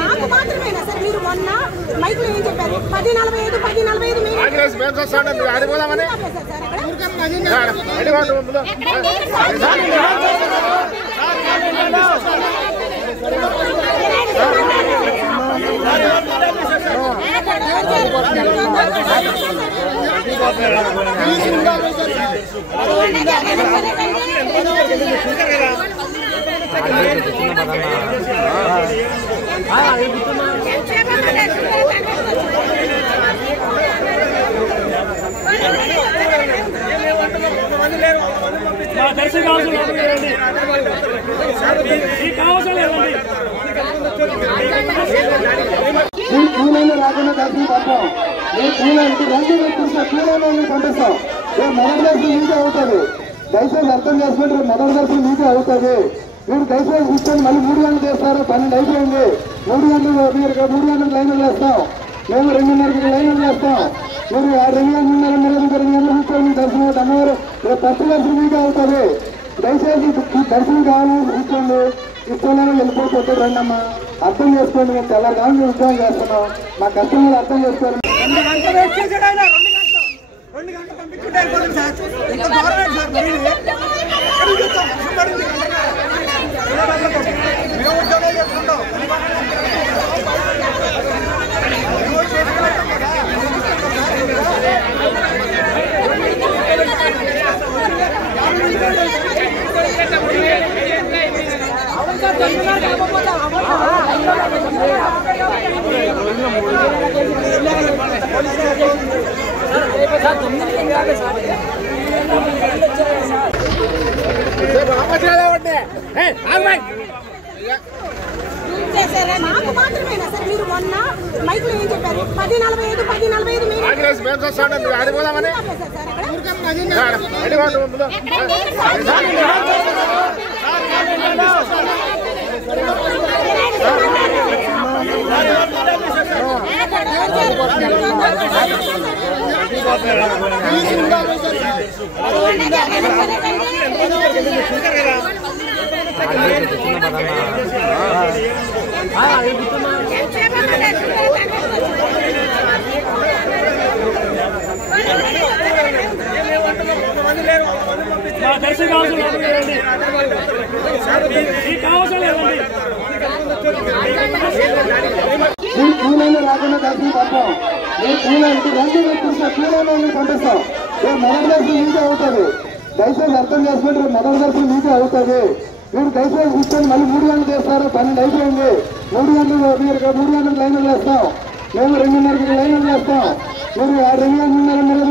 నాకు మాత్రమేనా సార్ మీరు మొన్న మైక్లో ఏం చెప్పారు 10:45 రాకుండా దర్శనం పంపాం పంపిస్తాం మొదటి దర్శనం మీకే అవుతుంది దయచేసి అర్థం చేసుకుంటే మొదటి దర్శనం మీకే అవుతుంది మీరు దయచేసి కూర్చొని మళ్ళీ 3 గంటలు చేస్తారు 12 అయిపోయింది 3 గంటలు మీరు 3 గంటలకు లైన్ చేస్తాం మేము 2:30కి లైన్ చేస్తాం మీరు 2 గంటలు కూర్చొని దర్శనం అమ్మవారు ఫస్ట్ దర్శనం మీకే అవుతుంది దయచేసి దర్శనం కావాలని కూర్చోండి ఇష్టంలో వెళ్ళిపోతే రండమ్మా అర్థం చేసుకోండి మేము తెల్లగానే ఉద్యోగం చేస్తున్నాం మా కస్టమర్లు అర్థం చేసుకోండి 2 గంటలు వెయిట్ చేసాడు ఆయన 2 గంటలు పంపించుకుంటే అయిపోతుంది సార్ ఇంత గవర్నమెంట్ సార్ మేము ఉద్యోగాలు చేసుకుంటాం నాకు మాత్రమేనా సార్ మీరు మొన్న మైక్లో ఏం చెప్పారు 10:45 ఆడిపోదామని రాకుండా దర్శనం పంపాం పంపిస్తాం మొదటి దర్శనం మీకే అవుతుంది దయచేసి అర్థం చేసుకుంటే మొదటి దర్శనం మీకే అవుతుంది మీరు దయచేసి కూర్చొని మళ్ళీ 3 గంటలు చేస్తారు 12 అయిపోయింది 3 గంటలు మీరు 3 గంటలకు లైన్ చేస్తాం మేము 2:30కి లైన్ చేస్తాం మీరు 2 గంటలు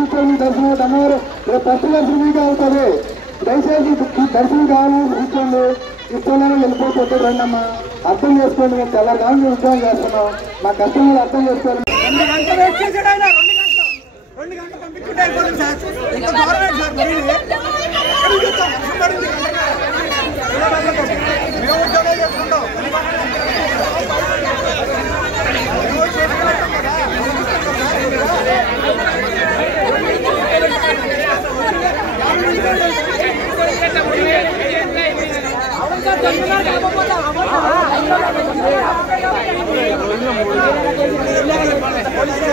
కూర్చొని దర్శనం అమ్మవారు ఫస్ట్ దర్శనం మీకే అవుతుంది దయచేసి దర్శనం కావాలని కూర్చోండి ఇష్టంలో వెళ్ళిపోతే రండమ్మా అర్థం చేసుకోండి మేము తెల్లగానే ఉద్యోగం చేస్తున్నాం మా కస్టమర్లు అర్థం చేసుకోండి 2 గంటలు వెయిట్ చేసాడు ఆయన 2 గంటలు పంపించుకుంటే అయిపోతుంది సార్ ఇంత గవర్నమెంట్ సార్ మేము ఉద్యోగాలు చేసుకుంటాం పోలీసు